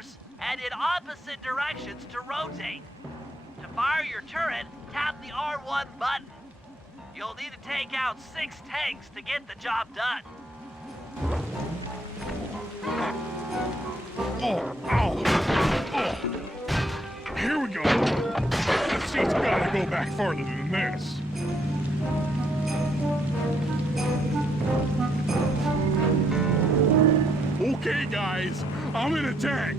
reverse and in opposite directions to rotate. To fire your turret, tap the R1 button. You'll need to take out 6 tanks to get the job done. Oh, ow! Oh. Here we go. The seat's gotta go back farther than this. Okay, guys, I'm in a tank.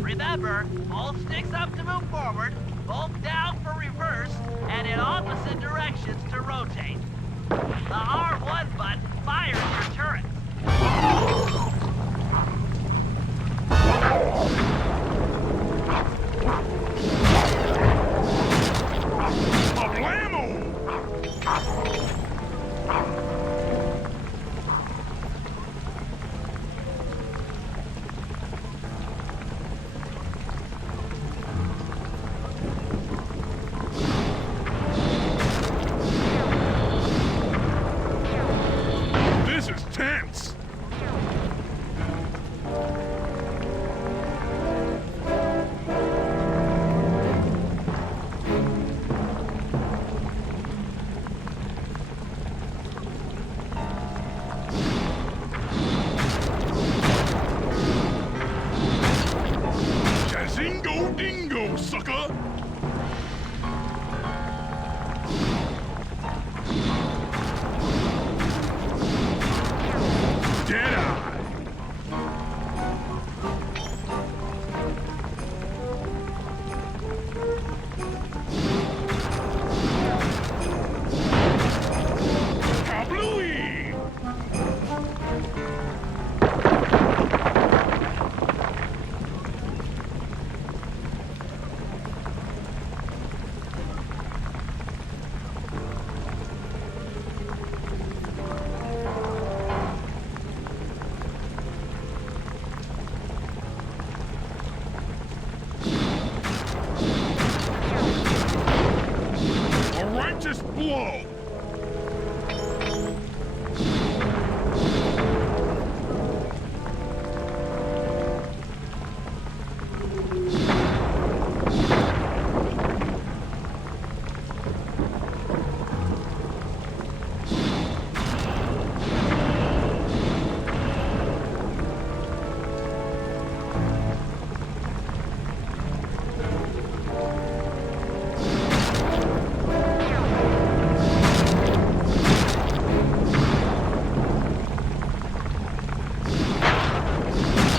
Remember, hold sticks up to move forward, both down for reverse, and in opposite directions to rotate. The R1 button fires your turret. This is tense. Shazingo dingo, sucker! Deadeye! Kablooey! A righteous blow!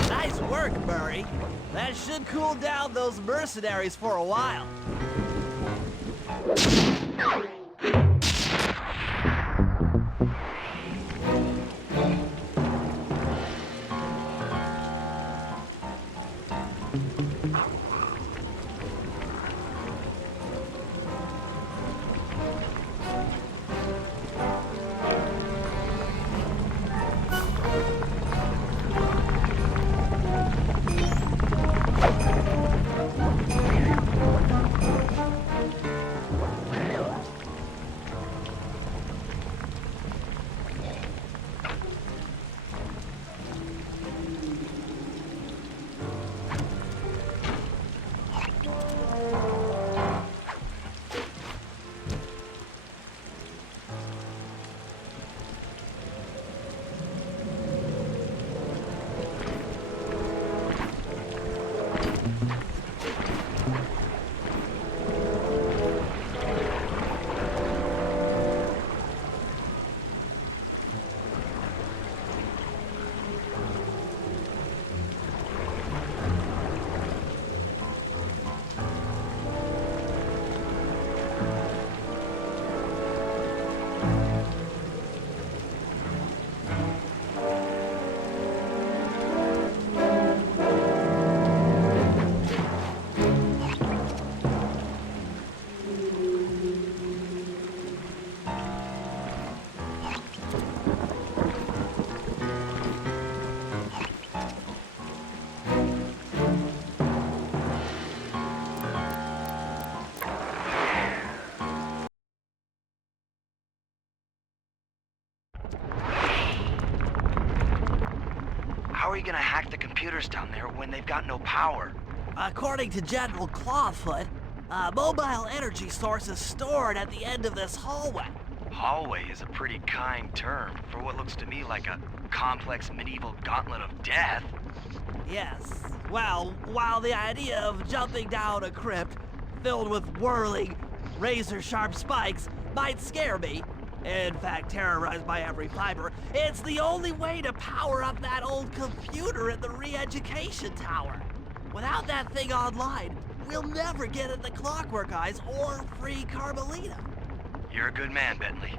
Nice work, Murray. That should cool down those mercenaries for a while. are you gonna hack the computers down there when they've got no power? According to General Clawfoot, a mobile energy source is stored at the end of this hallway. Hallway is a pretty kind term for what looks to me like a complex medieval gauntlet of death. Yes. Well, while the idea of jumping down a crypt filled with whirling, razor-sharp spikes might scare me, in fact terrorize my every fiber, it's the only way to power up that old computer in the re-education tower. Without that thing online, we'll never get at the Clockwork Eyes or free Carmelita. You're a good man, Bentley.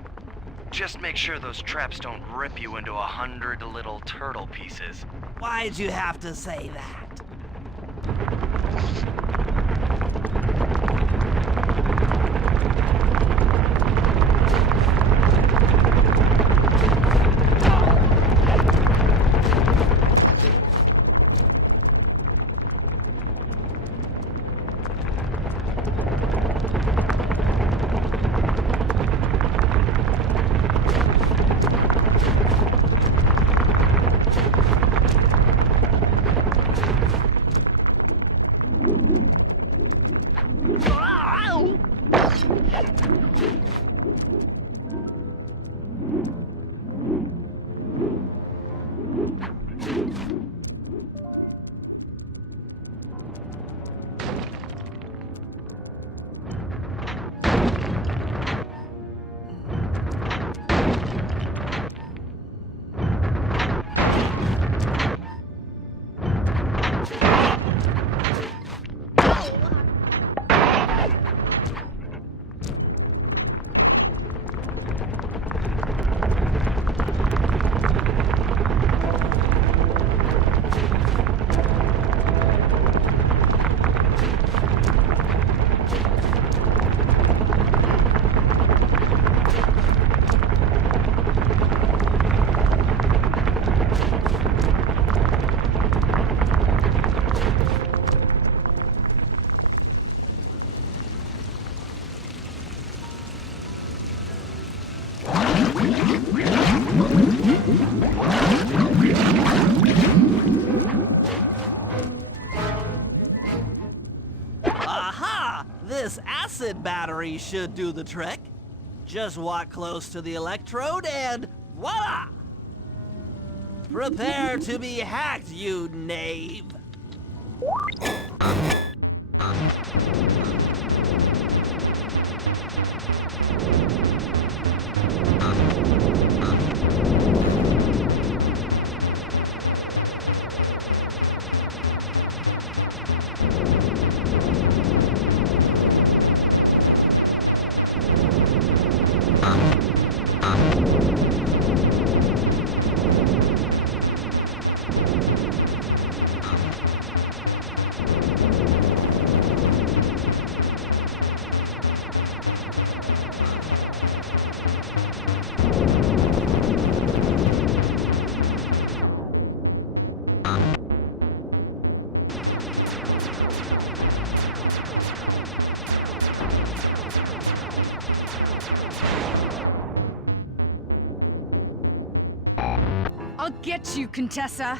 Just make sure those traps don't rip you into 100 little turtle pieces. Why'd you have to say that? Aha! This acid battery should do the trick. Just walk close to the electrode and voila! Prepare to be hacked, you knave! I'll get you, Contessa.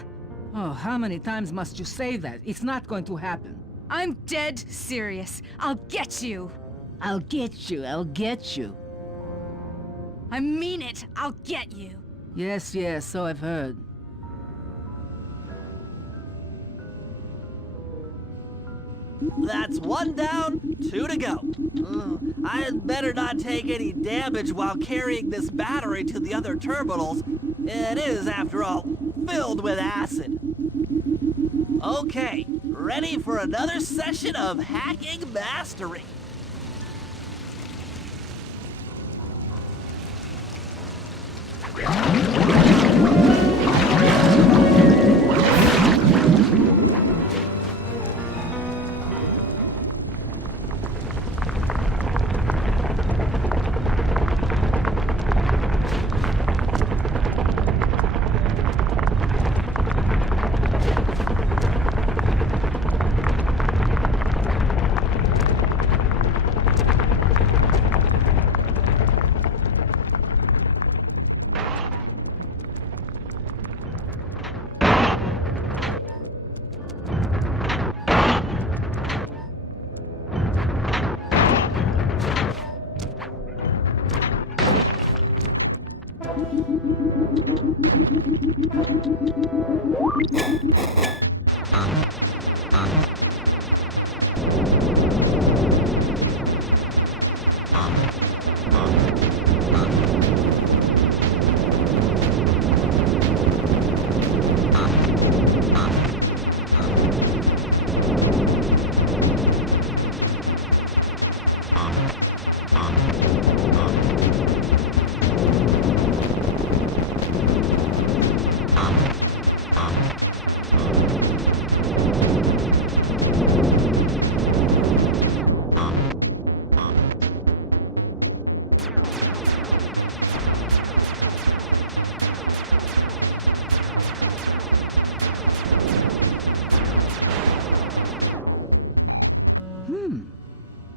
Oh, how many times must you say that? It's not going to happen. I'm dead serious. I'll get you. I'll get you, I'll get you. I mean it. I'll get you. Yes, yes, so I've heard. That's one down, 2 to go. I'd better not take any damage while carrying this battery to the other terminals. It is, after all, filled with acid. Okay, ready for another session of hacking mastery.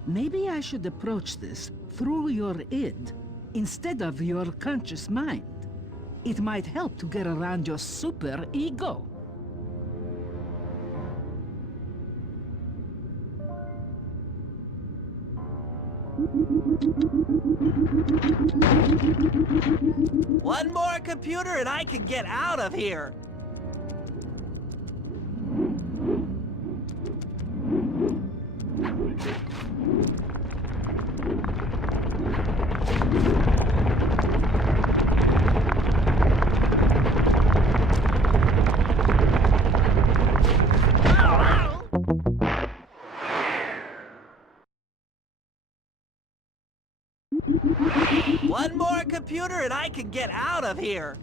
Maybe I should approach this through your id instead of your conscious mind. It might help to get around your super ego. One more computer and I can get out of here. One more computer and I can get out of here.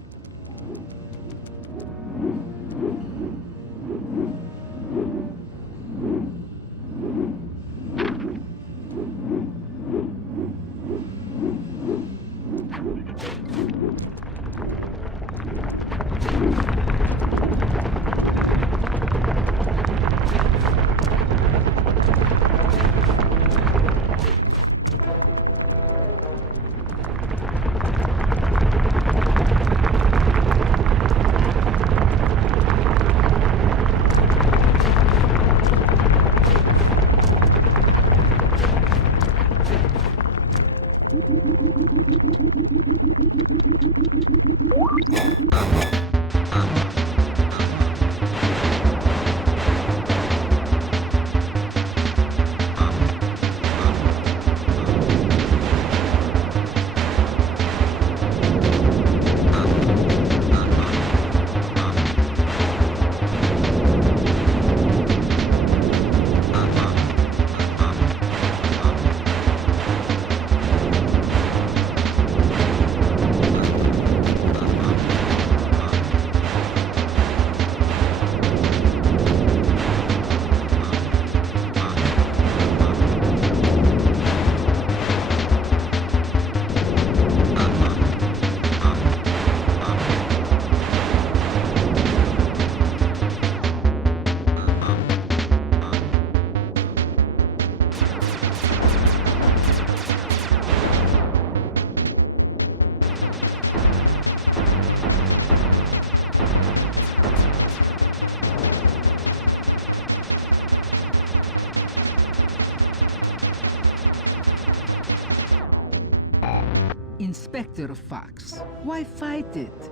Inspector Fox, why fight it?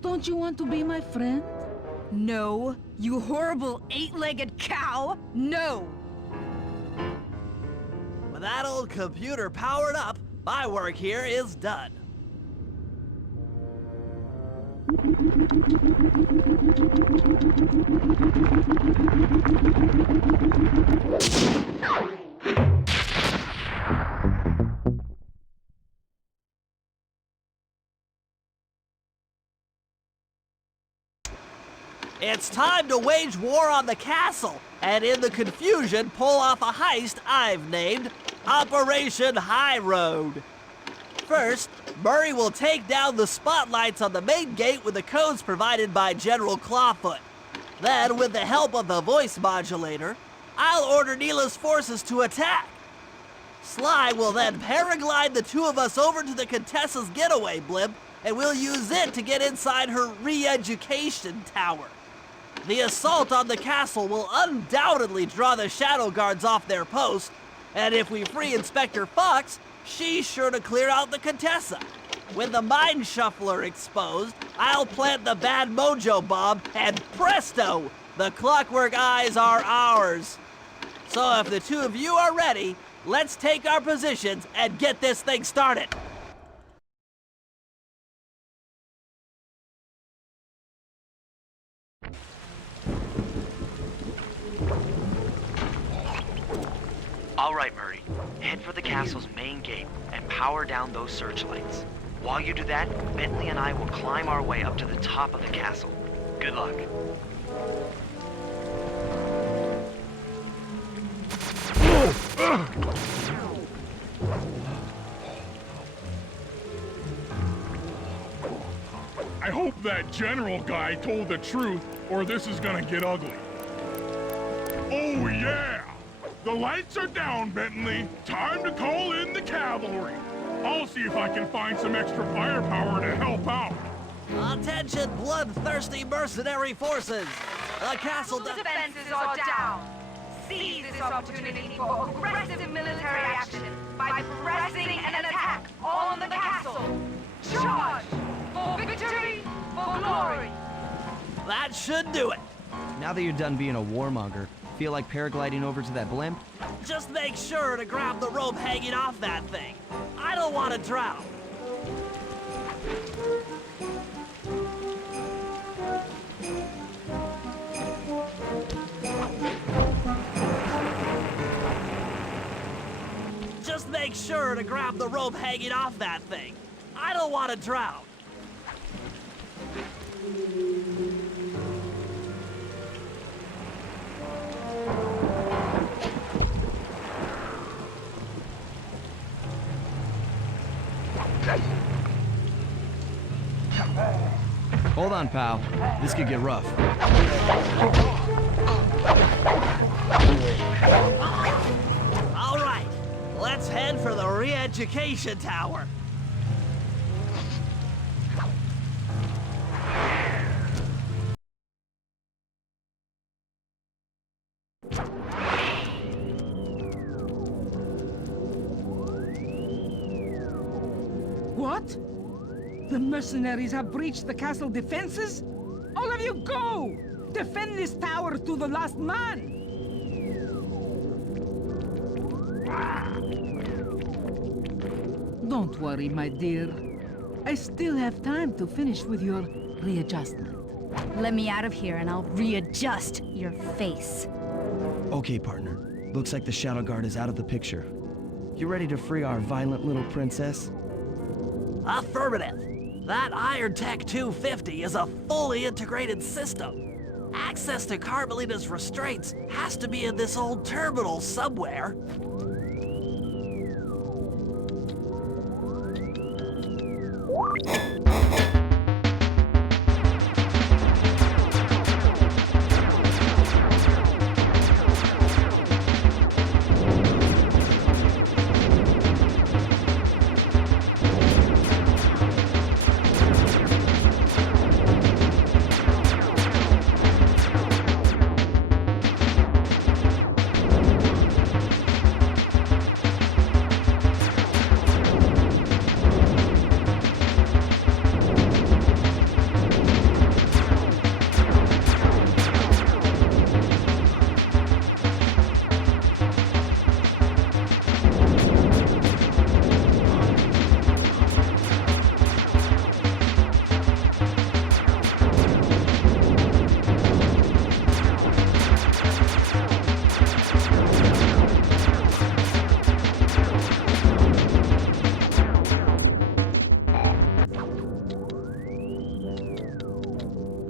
Don't you want to be my friend? No, you horrible eight-legged cow! No! With that old computer powered up, my work here is done. It's time to wage war on the castle, and in the confusion, pull off a heist I've named Operation High Road. First, Murray will take down the spotlights on the main gate with the codes provided by General Clawfoot. Then, with the help of the voice modulator, I'll order Neela's forces to attack. Sly will then paraglide the two of us over to the Contessa's getaway blimp, and we'll use it to get inside her re-education tower. The assault on the castle will undoubtedly draw the Shadow Guards off their post, and if we free Inspector Fox, she's sure to clear out the Contessa. With the Mind Shuffler exposed, I'll plant the Bad Mojo bomb, and presto! The Clockwork Eyes are ours. So if the two of you are ready, let's take our positions and get this thing started. All right, Murray. Head for the castle's main gate and power down those searchlights. While you do that, Bentley and I will climb our way up to the top of the castle. Good luck. I hope that general guy told the truth, or this is gonna get ugly. Oh, yeah! The lights are down, Bentley. Time to call in the cavalry. I'll see if I can find some extra firepower to help out. Attention, bloodthirsty mercenary forces! The castle defenses are down. Seize this opportunity for aggressive military action by pressing an attack on the castle. Charge! For victory, for glory! That should do it. Now that you're done being a warmonger, feel like paragliding over to that blimp? Just make sure to grab the rope hanging off that thing. I don't want to drown. Just make sure to grab the rope hanging off that thing. I don't want to drown. Hold on, pal. This could get rough. All right, let's head for the re-education tower. What? The mercenaries have breached the castle defenses? All of you go! Defend this tower to the last man! Don't worry, my dear. I still have time to finish with your readjustment. Let me out of here and I'll readjust your face. Okay, partner. Looks like the Shadow Guard is out of the picture. You ready to free our violent little princess? Affirmative. That Iron Tech 250 is a fully integrated system. Access to Carmelita's restraints has to be in this old terminal somewhere.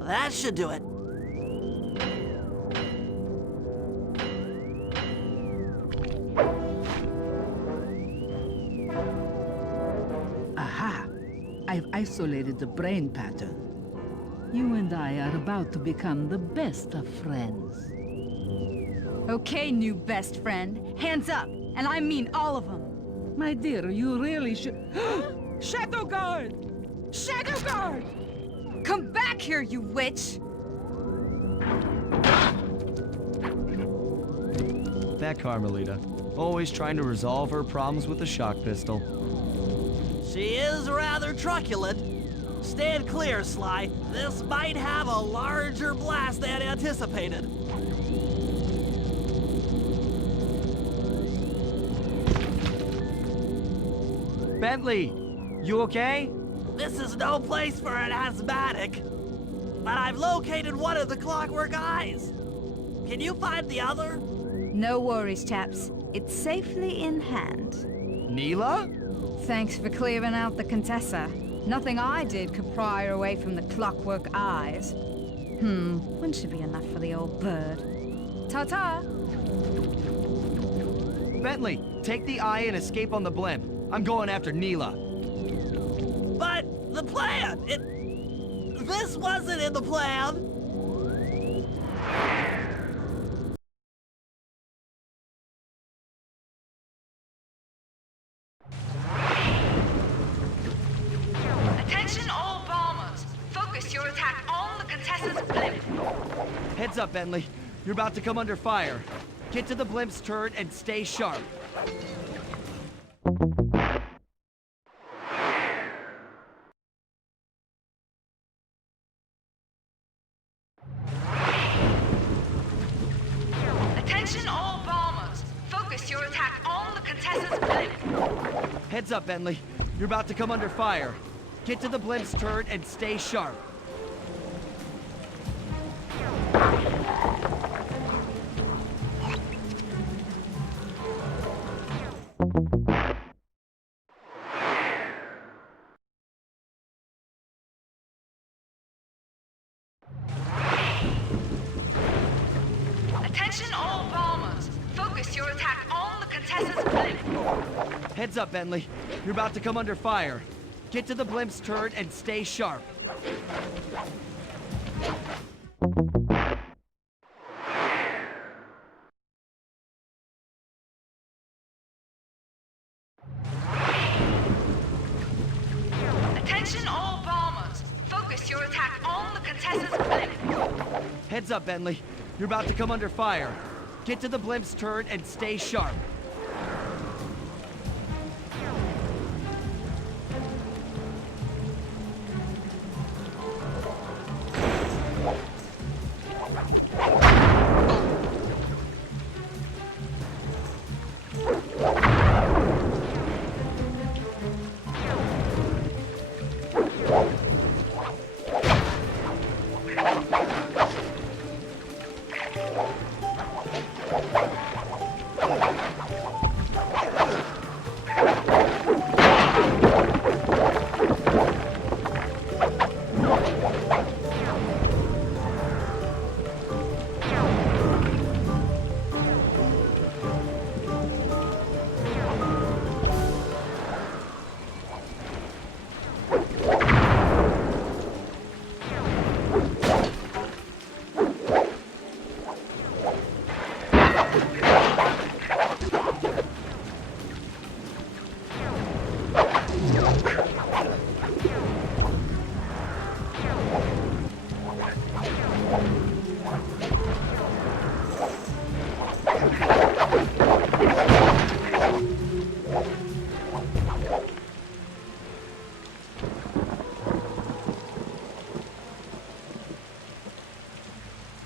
That should do it. Aha! I've isolated the brain pattern. You and I are about to become the best of friends. Okay, new best friend. Hands up, and I mean all of them. My dear, you really should... Shadow Guard! Shadow Guard! Come back here, you witch! That Carmelita. Always trying to resolve her problems with a shock pistol. She is rather truculent. Stand clear, Sly. This might have a larger blast than anticipated. Bentley! You okay? This is no place for an asthmatic. But I've located one of the clockwork eyes. Can you find the other? No worries, chaps. It's safely in hand. Neela? Thanks for clearing out the Contessa. Nothing I did could pry her away from the clockwork eyes. One should be enough for the old bird. Ta-ta! Bentley, take the eye and escape on the blimp. I'm going after Neela. But the plan, this wasn't in the plan. your attack on the Contessa's blimp. Heads up, Bentley. You're about to come under fire. Get to the blimp's turret and stay sharp. Attention all bombers. Focus your attack on the Contessa's blimp. Heads up, Bentley. You're about to come under fire. Get to the blimp's turret and stay sharp. Attention all bombers. Focus your attack on the Contessa's blimp. Heads up, Bentley. You're about to come under fire. Get to the blimp's turret and stay sharp. Attention all bombers. Focus your attack on the Contessa's blimp. Heads up, Bentley. You're about to come under fire. Get to the blimp's turret and stay sharp.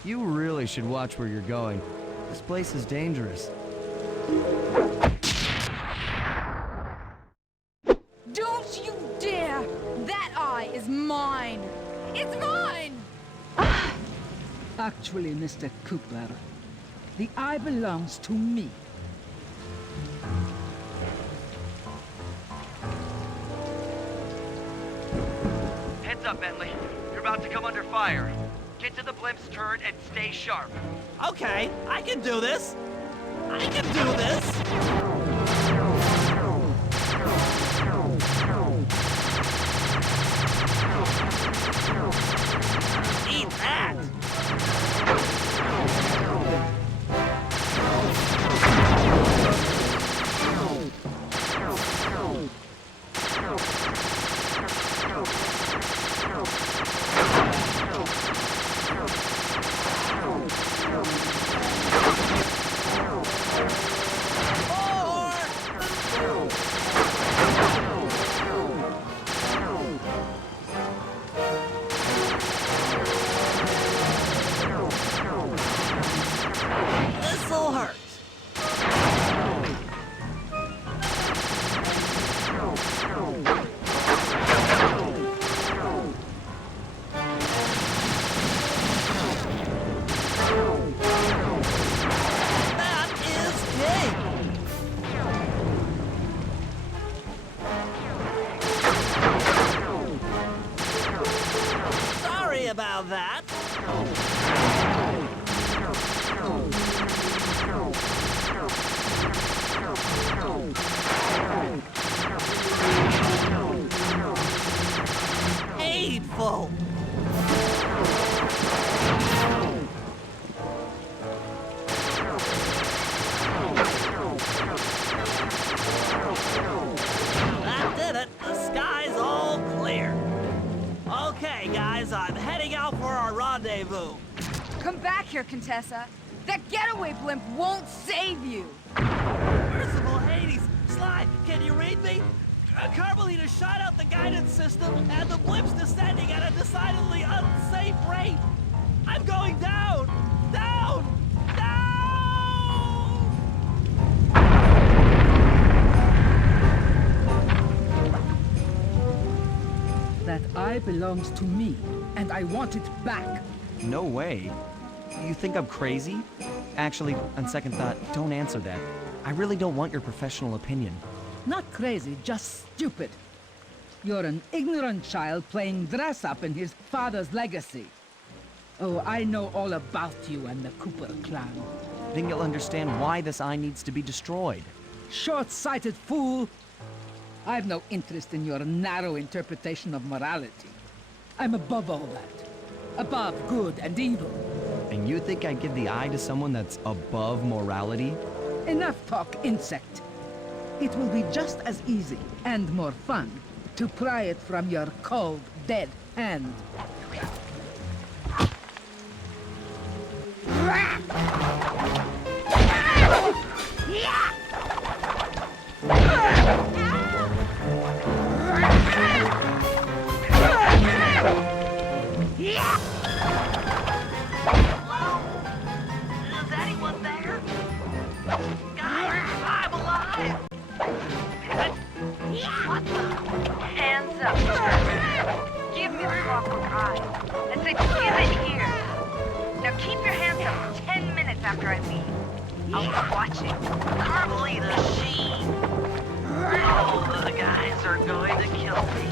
You really should watch where you're going. This place is dangerous. Don't you dare! That eye is mine! It's mine! Actually, Mr. Cooper, the eye belongs to me. Heads up, Bentley. You're about to come under fire. Get to the blimp's turret and stay sharp. Okay, I can do this. I can do this. Eat that. This'll hurt. That is big. Sorry about that. Hateful. That did it. The sky's all clear. Okay, guys, I'm heading out for our rendezvous. Come back here, Contessa. That getaway blimp won't save you. Merciful Hades! Sly, can you read me? Carmelita shot out the guidance system, and the blimp's descending at a decidedly unsafe rate. I'm going down! Down! Down! That eye belongs to me, and I want it back. No way. You think I'm crazy? Actually, on second thought, don't answer that. I really don't want your professional opinion. Not crazy, just stupid. You're an ignorant child playing dress-up in his father's legacy. Oh, I know all about you and the Cooper clan. Then you'll understand why this eye needs to be destroyed. Short-sighted fool! I've no interest in your narrow interpretation of morality. I'm above all that. Above good and evil. And you think I'd give the eye to someone that's above morality? Enough talk, insect. It will be just as easy and more fun to pry it from your cold, dead hand. Is anyone there? Guys, I'm alive! What the? Hands up. Give me the clockwork eye. I said give it here. Now keep your hands up for 10 minutes after I leave. I'll be watching. Carmelita, she... Oh, the guys are going to kill me.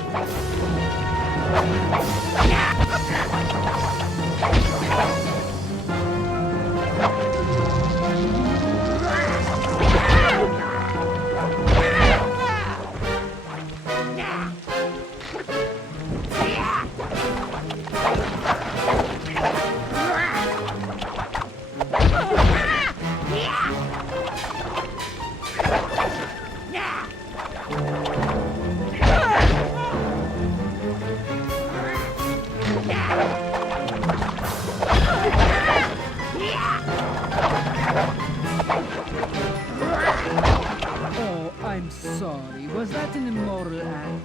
Oh, I'm sorry. Was that an immoral act?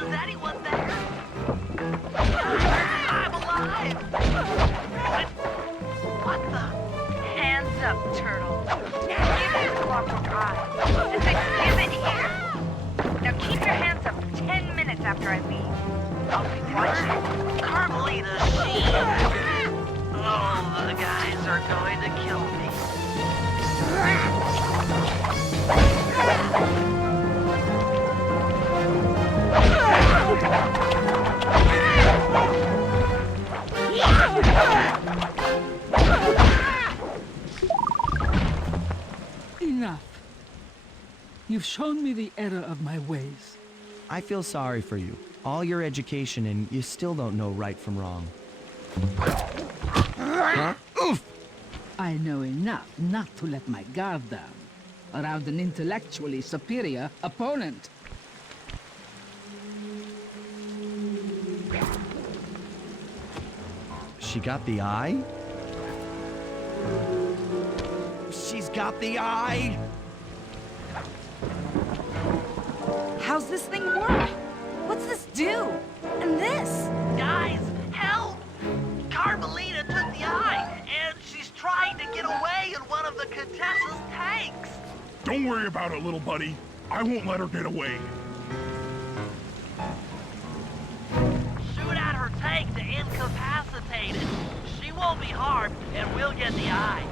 Is anyone there? I'm alive! What the? Hands up, turtle. Give me the clockwork eye. I said give it here. Now keep your hands up for 10 minutes after I leave. I'll be watching. Carmelita, she... Oh, the guys are going to kill me. Enough. You've shown me the error of my ways. I feel sorry for you. All your education and you still don't know right from wrong. Huh? Oof! I know enough not to let my guard down around an intellectually superior opponent. She got the eye? She's got the eye! How's this thing work? What's this do? And this? Guys, help! Carmelita took the eye, and she's trying to get away in one of the Contessa's tanks. Don't worry about it, little buddy. I won't let her get away. Shoot at her tank to incapacitate it. She won't be harmed, and we'll get the eye.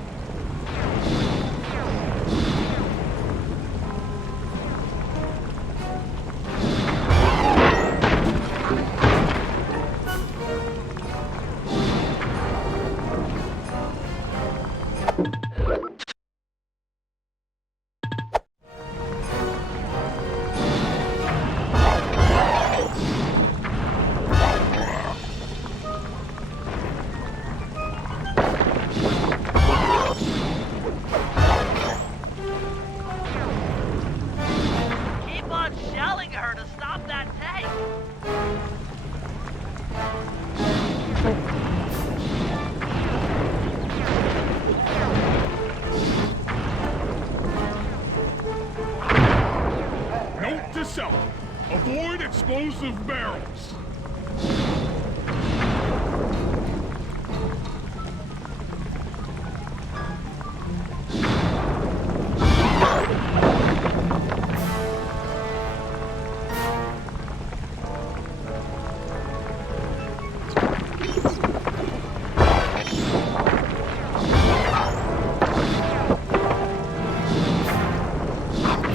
explosive barrels.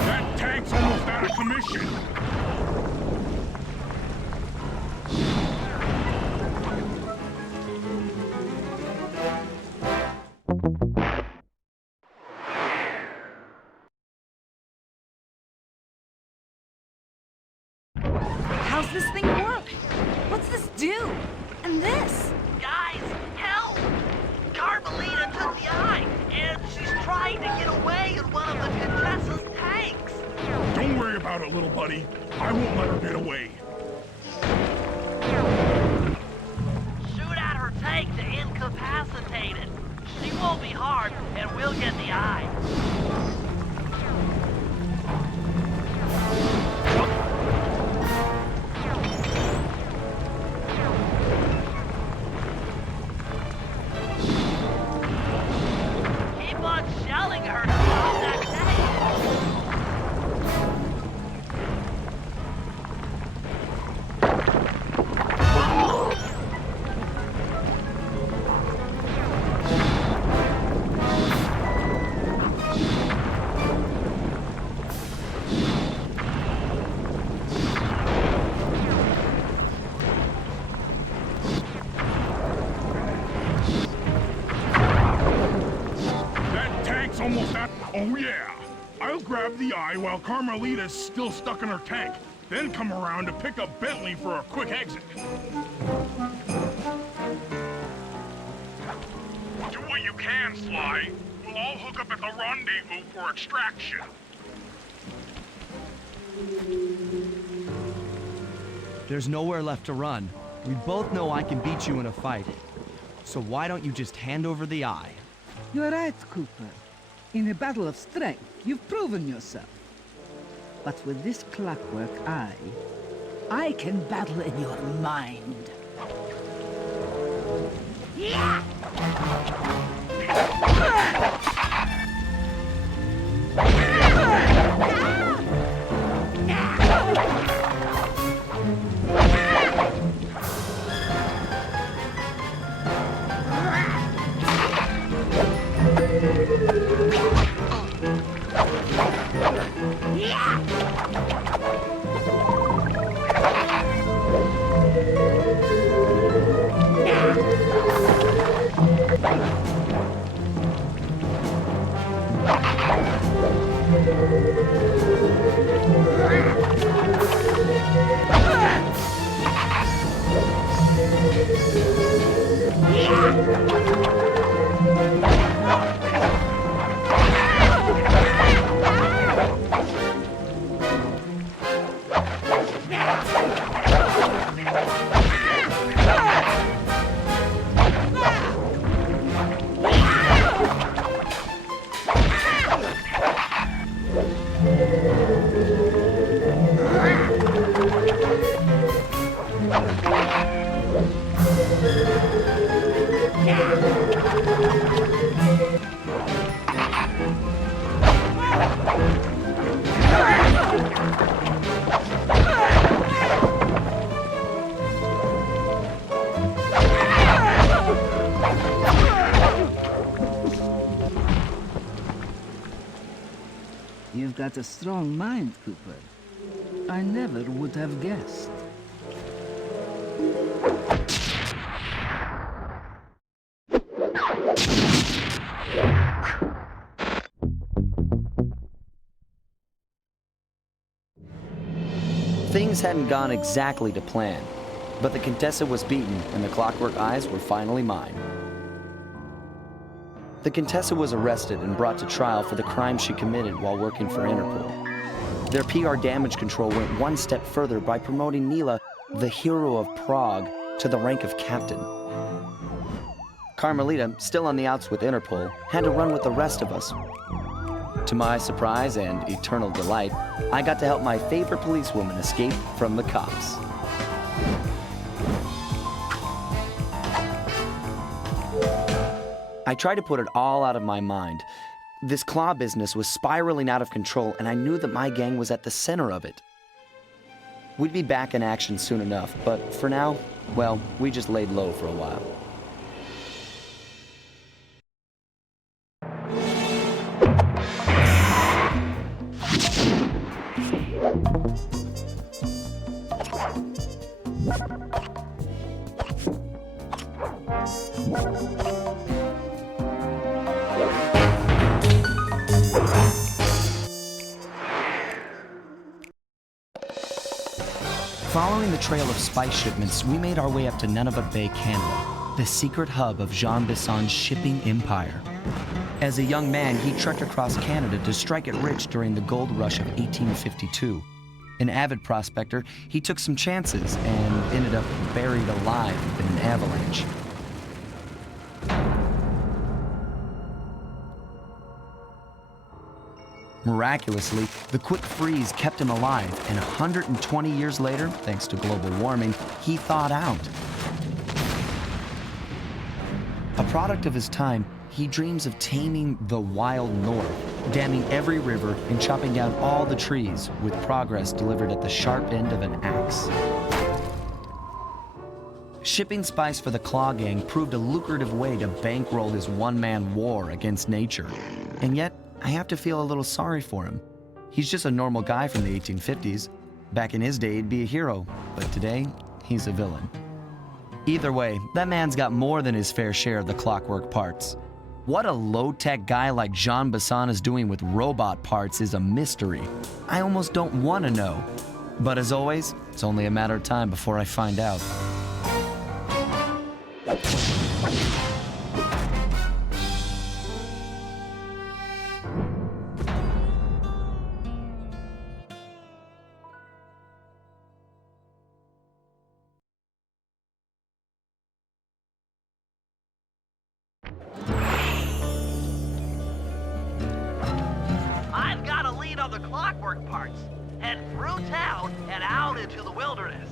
That tank's almost out of commission. How's this thing work? What's this do? And this? Guys, help! Carmelita took the eye, and she's trying to get away in one of the Contessa's tanks. Don't worry about it, little buddy. I won't let her get away. Shoot at her tank to incapacitate it. She won't be hard, and we'll get the eye. Keep on shelling her to stop that tank. That tank's almost out. Oh, yeah. I'll grab the eye while Carmelita's still stuck in her tank, then come around to pick up Bentley for a quick exit. Do what you can, Sly. We'll all hook up at the rendezvous for extraction. There's nowhere left to run. We both know I can beat you in a fight. So why don't you just hand over the eye? You're right, Cooper. In a battle of strength, you've proven yourself. But with this clockwork eye, I can battle in your mind. You've got a strong mind, Cooper. I never would have guessed. Things hadn't gone exactly to plan, but the Contessa was beaten and the Clockwork Eyes were finally mine. The Contessa was arrested and brought to trial for the crime she committed while working for Interpol. Their PR damage control went one step further by promoting Neela, the hero of Prague, to the rank of captain. Carmelita, still on the outs with Interpol, had to run with the rest of us. To my surprise and eternal delight, I got to help my favorite policewoman escape from the cops. I tried to put it all out of my mind. This claw business was spiraling out of control, and I knew that my gang was at the center of it. We'd be back in action soon enough, but for now, well, we just laid low for a while. Following the trail of spice shipments, we made our way up to Nunavut Bay, Canada, the secret hub of Jean Bisson's shipping empire. As a young man, he trekked across Canada to strike it rich during the gold rush of 1852. An avid prospector, he took some chances and ended up buried alive in an avalanche. Miraculously, the quick freeze kept him alive, and 120 years later, thanks to global warming, he thawed out. A product of his time, he dreams of taming the wild north, damming every river and chopping down all the trees, with progress delivered at the sharp end of an axe. Shipping spice for the Claw Gang proved a lucrative way to bankroll his one-man war against nature. And yet, I have to feel a little sorry for him. He's just a normal guy from the 1850s. Back in his day, he'd be a hero, but today, he's a villain. Either way, that man's got more than his fair share of the clockwork parts. What a low-tech guy like Jean Bisson is doing with robot parts is a mystery. I almost don't want to know. But as always, it's only a matter of time before I find out. I've got a lead on the clockwork parts. Head through town and out into the wilderness.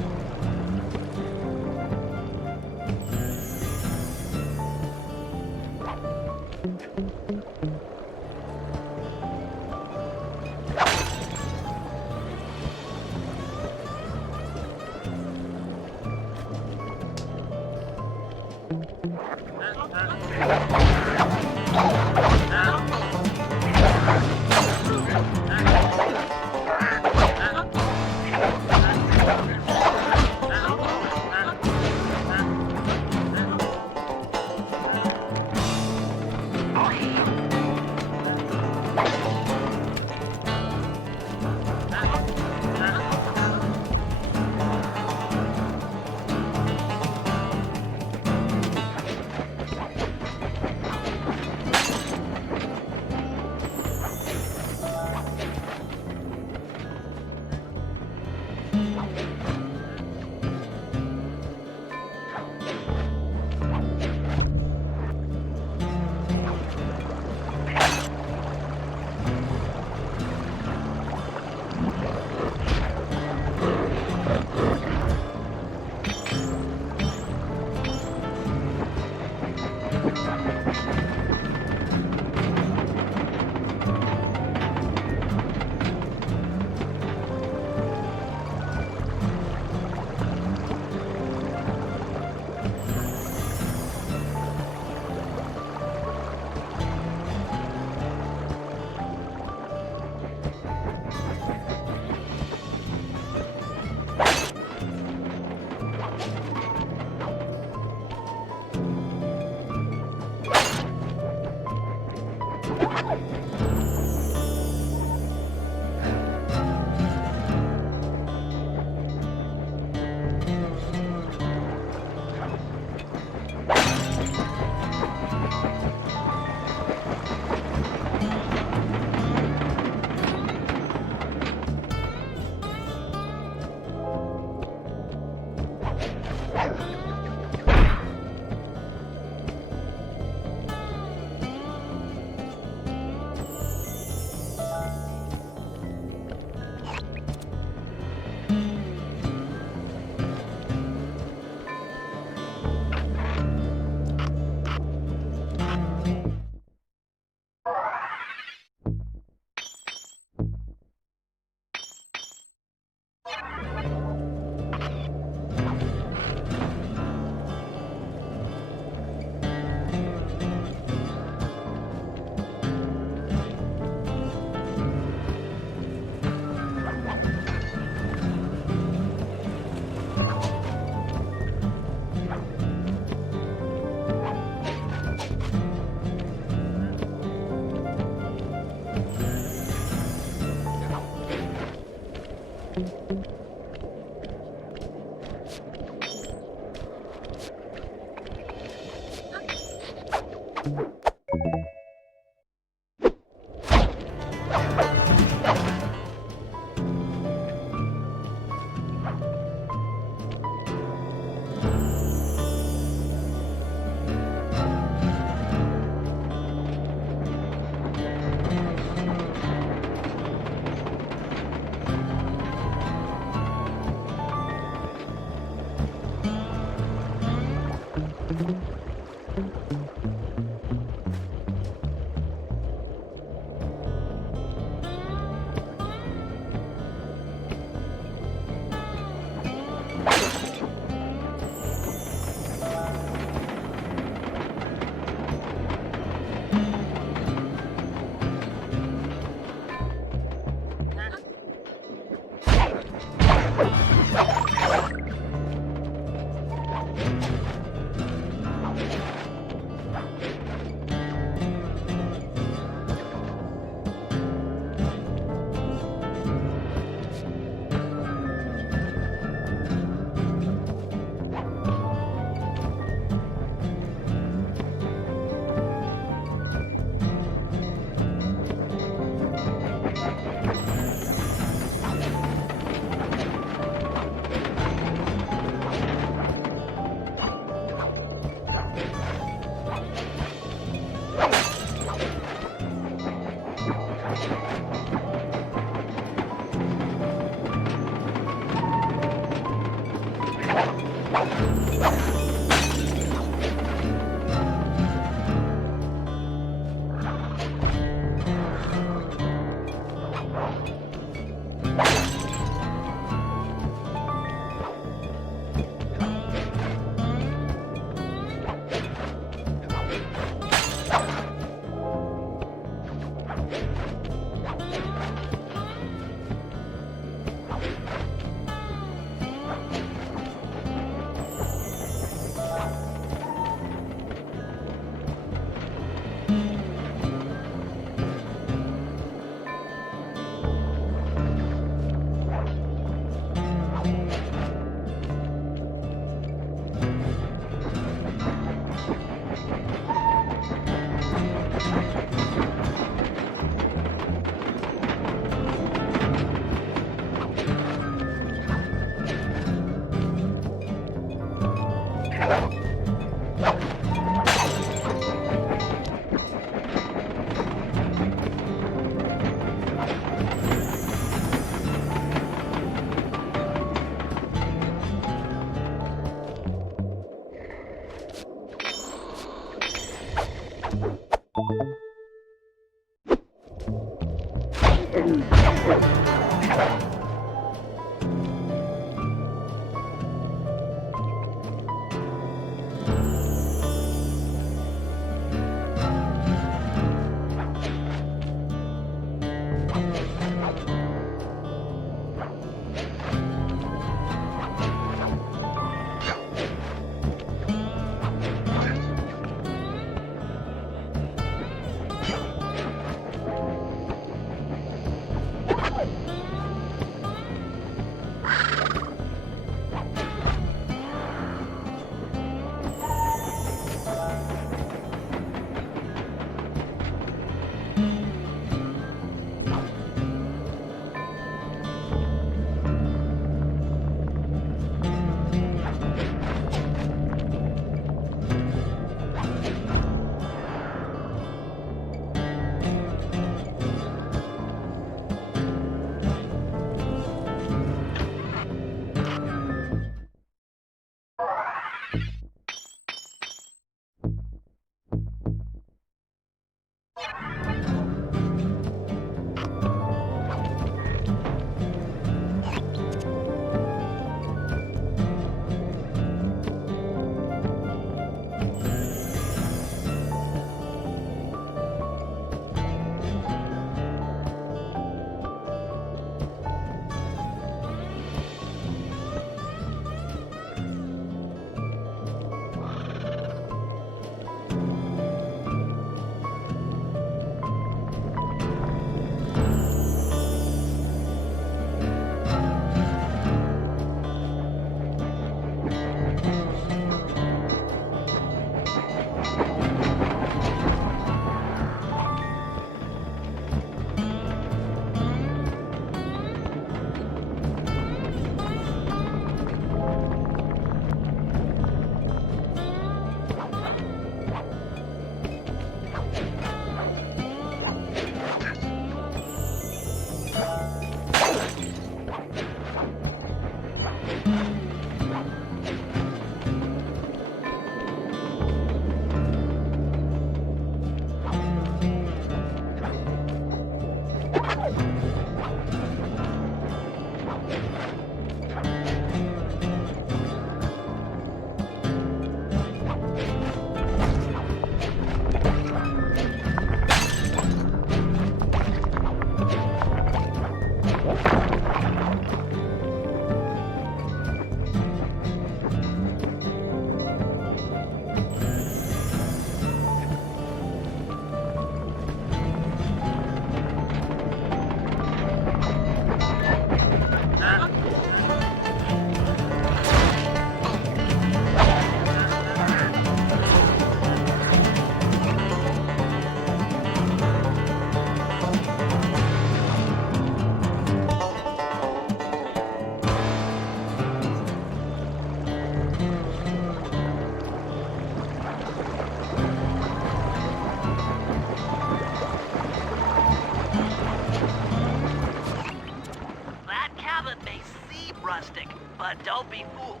But don't be fooled.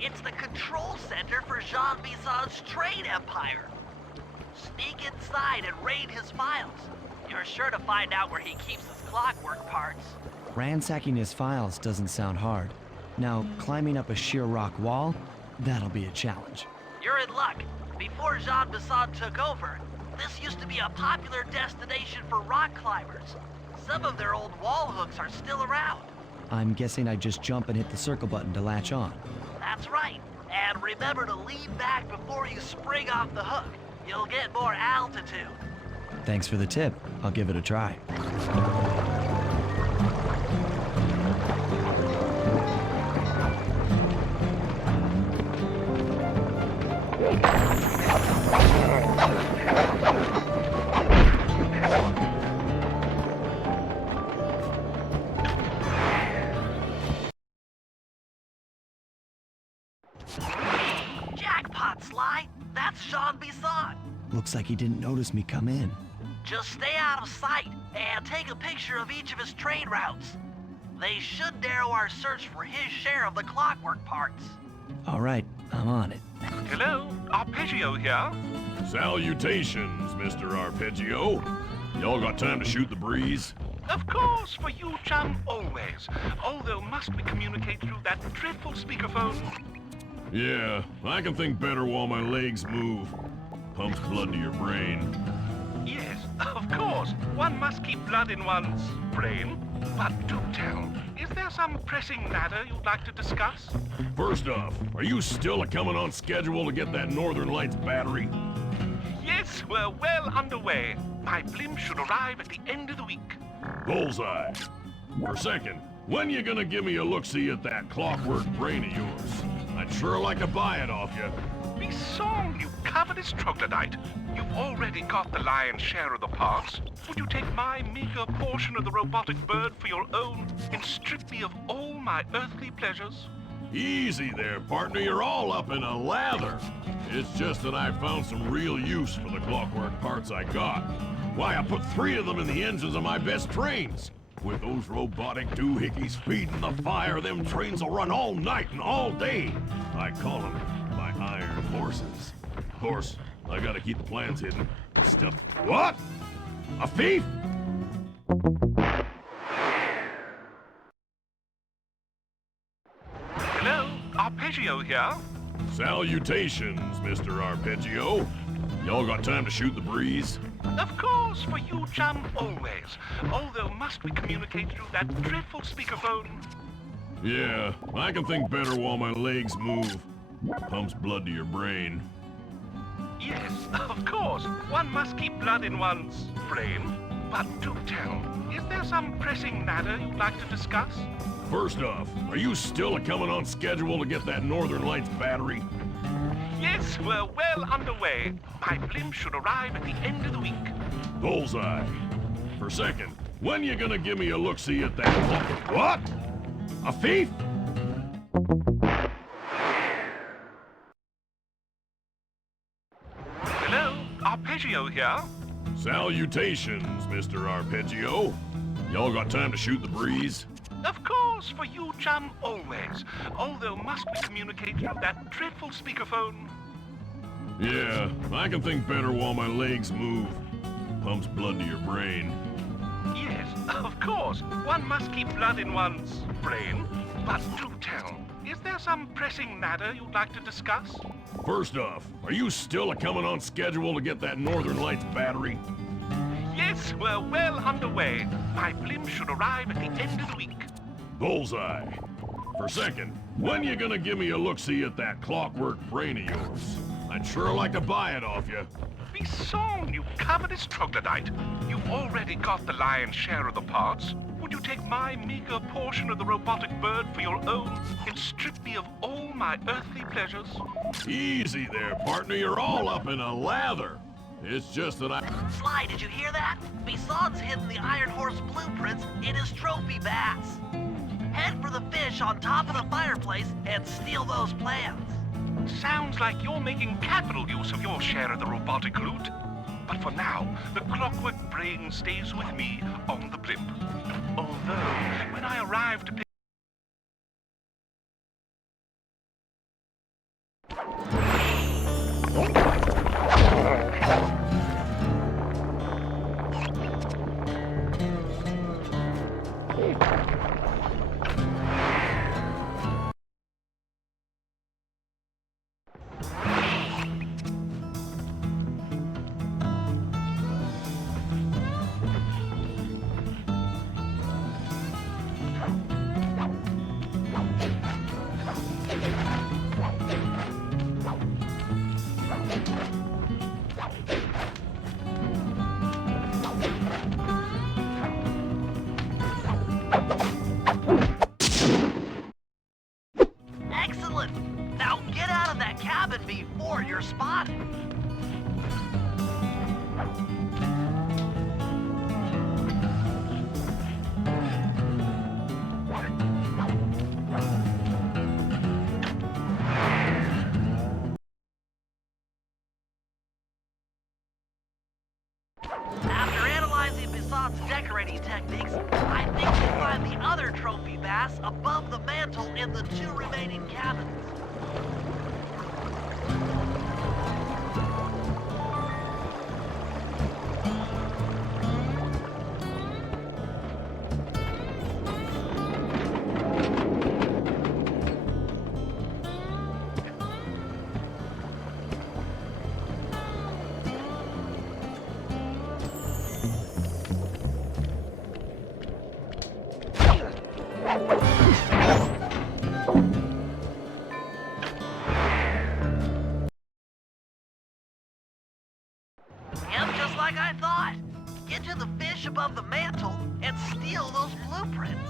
It's the control center for Jean Bison's trade empire. Sneak inside and raid his files. You're sure to find out where he keeps his clockwork parts. Ransacking his files doesn't sound hard. Now, climbing up a sheer rock wall, that'll be a challenge. You're in luck. Before Jean Bisson took over, this used to be a popular destination for rock climbers. Some of their old wall hooks are still around. I'm guessing I just jump and hit the circle button to latch on. That's right. And remember to lean back before you spring off the hook. You'll get more altitude. Thanks for the tip. I'll give it a try. Jackpot, Sly. That's Jean Bisson. Looks like he didn't notice me come in. Just stay out of sight and take a picture of each of his trade routes. They should narrow our search for his share of the clockwork parts. All right, I'm on it. Hello, Arpeggio here. Salutations, Mr. Arpeggio. Y'all got time to shoot the breeze? Of course, for you, chum, always. Although must we communicate through that dreadful speakerphone? Yeah, I can think better while my legs move. Pumps blood to your brain. Yes, of course. One must keep blood in one's brain. But do tell, is there some pressing matter you'd like to discuss? First off, are you still coming on schedule to get that Northern Lights battery? Yes, we're well underway. My blimp should arrive at the end of the week. Bullseye. For second, when you gonna give me a look-see at that clockwork brain of yours? I'd sure like to buy it off you. Be song, you covetous troglodyte. You've already got the lion's share of the parts. Would you take my meager portion of the robotic bird for your own and strip me of all my earthly pleasures? Easy there, partner. You're all up in a lather. It's just that I found some real use for the clockwork parts I got. Why, I put 3 of them in the engines of my best trains. With those robotic doohickeys feeding the fire, them trains will run all night and all day. I call them my iron horses. Of course, I gotta keep the plans hidden. Stuff. What? A thief? Hello, Arpeggio here. Salutations, Mr. Arpeggio. Y'all got time to shoot the breeze? Of course, for you, chum, always. Although must we communicate through that dreadful speakerphone? Yeah, I can think better while my legs move. Pumps blood to your brain. Yes, of course. One must keep blood in one's brain. But do tell, is there some pressing matter you'd like to discuss? First off, are you still coming on schedule to get that Northern Lights battery? Yes, we're well underway. My blimp should arrive at the end of the week. Bullseye. For second, when you gonna give me a look-see at that? What? A thief? Hello, Arpeggio here. Salutations, Mr. Arpeggio. Y'all got time to shoot the breeze? Of course, for you, chum, always. Although must we communicate through that dreadful speakerphone? Yeah, I can think better while my legs move. Pumps blood to your brain. Yes, of course. One must keep blood in one's brain. But do tell, is there some pressing matter you'd like to discuss? First off, are you still coming on schedule to get that Northern Lights battery? Yes, we're well underway. My blimp should arrive at the end of the week. Bullseye. For second, when you gonna give me a look-see at that clockwork brain of yours? I'd sure like to buy it off you. Be song, you covetous troglodyte. You've already got the lion's share of the parts. Would you take my meager portion of the robotic bird for your own and strip me of all my earthly pleasures? Easy there, partner. You're all up in a lather. It's just that Sly, did you hear that? Bison's hidden the Iron Horse blueprints in his trophy baths. Head for the fish on top of the fireplace and steal those plans. Sounds like you're making capital use of your share of the robotic loot. But for now, the clockwork brain stays with me on the blimp. Although, when I arrive to pick decorating techniques, I think we'll find the other trophy bass above the mantle in the 2 remaining cabins. Yep, just like I thought. Get to the fish above the mantle and steal those blueprints.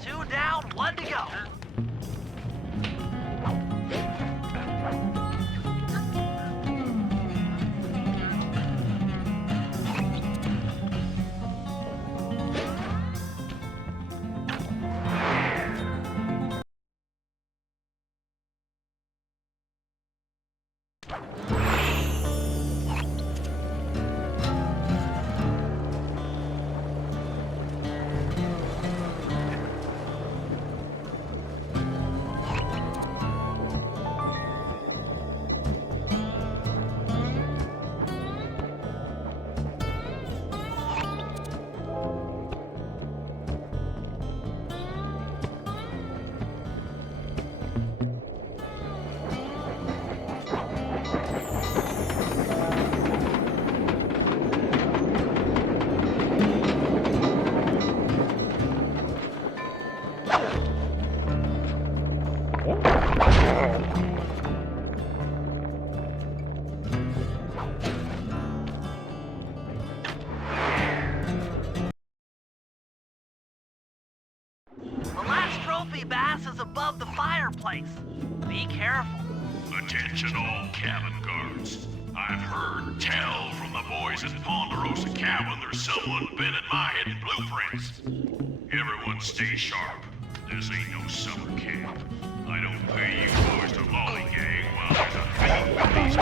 Two down, one to go. The last trophy bass is above the fireplace. Be careful. Attention all cabin guards. I've heard tell from the boys at Ponderosa Cabin there's someone been at my hidden blueprints. Everyone stay sharp. This ain't no summer camp. I don't pay you boys to lollygag while there's a thief in these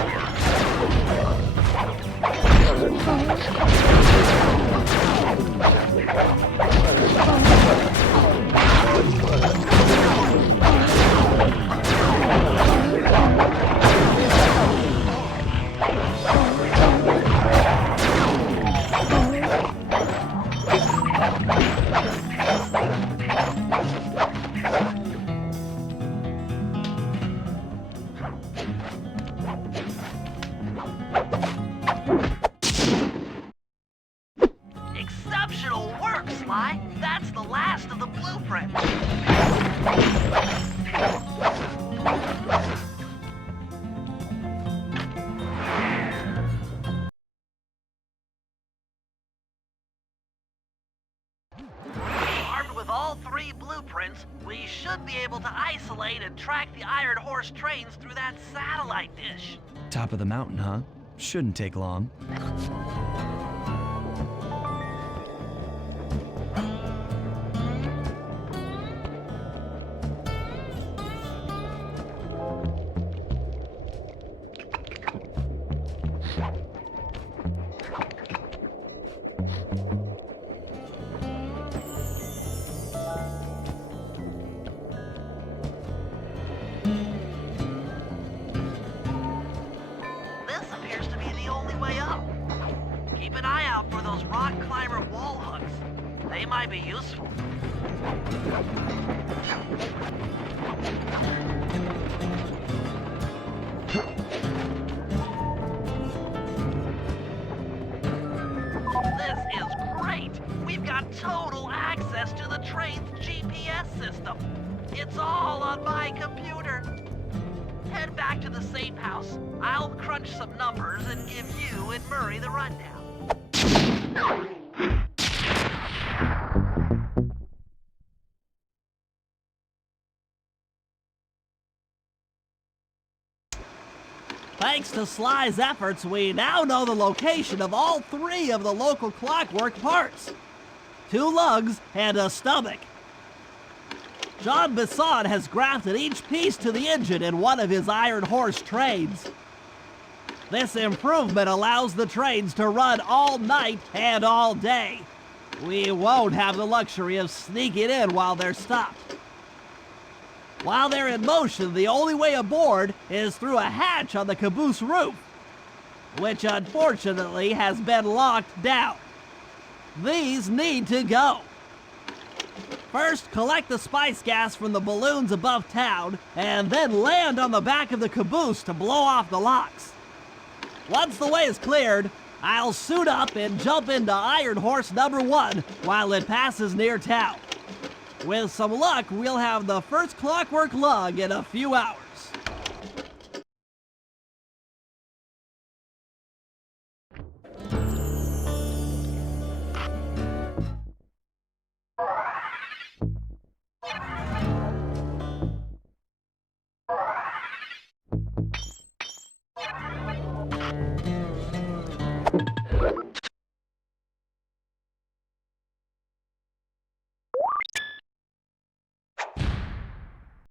Exceptional work, Sly. That's the last of the blueprints. Armed with all 3 blueprints, we should be able to isolate and track the Iron Horse trains through that satellite dish. Top of the mountain, huh? Shouldn't take long. This appears to be the only way up. Keep an eye out for those rock climber wall hooks. They might be useful. This is great! We've got total access to the train's GPS system. It's all on my computer. Head back to the safe house. I'll crunch some numbers and give you and Murray the rundown. Thanks to Sly's efforts, we now know the location of all 3 of the local clockwork parts. 2 lugs and a stomach. John Bisson has grafted each piece to the engine in one of his Iron Horse trains. This improvement allows the trains to run all night and all day. We won't have the luxury of sneaking in while they're stopped. While they're in motion, the only way aboard is through a hatch on the caboose roof, which unfortunately has been locked down. These need to go. First, collect the spice gas from the balloons above town, and then land on the back of the caboose to blow off the locks. Once the way is cleared, I'll suit up and jump into Iron Horse number 1 while it passes near town. With some luck, we'll have the first clockwork lug in a few hours.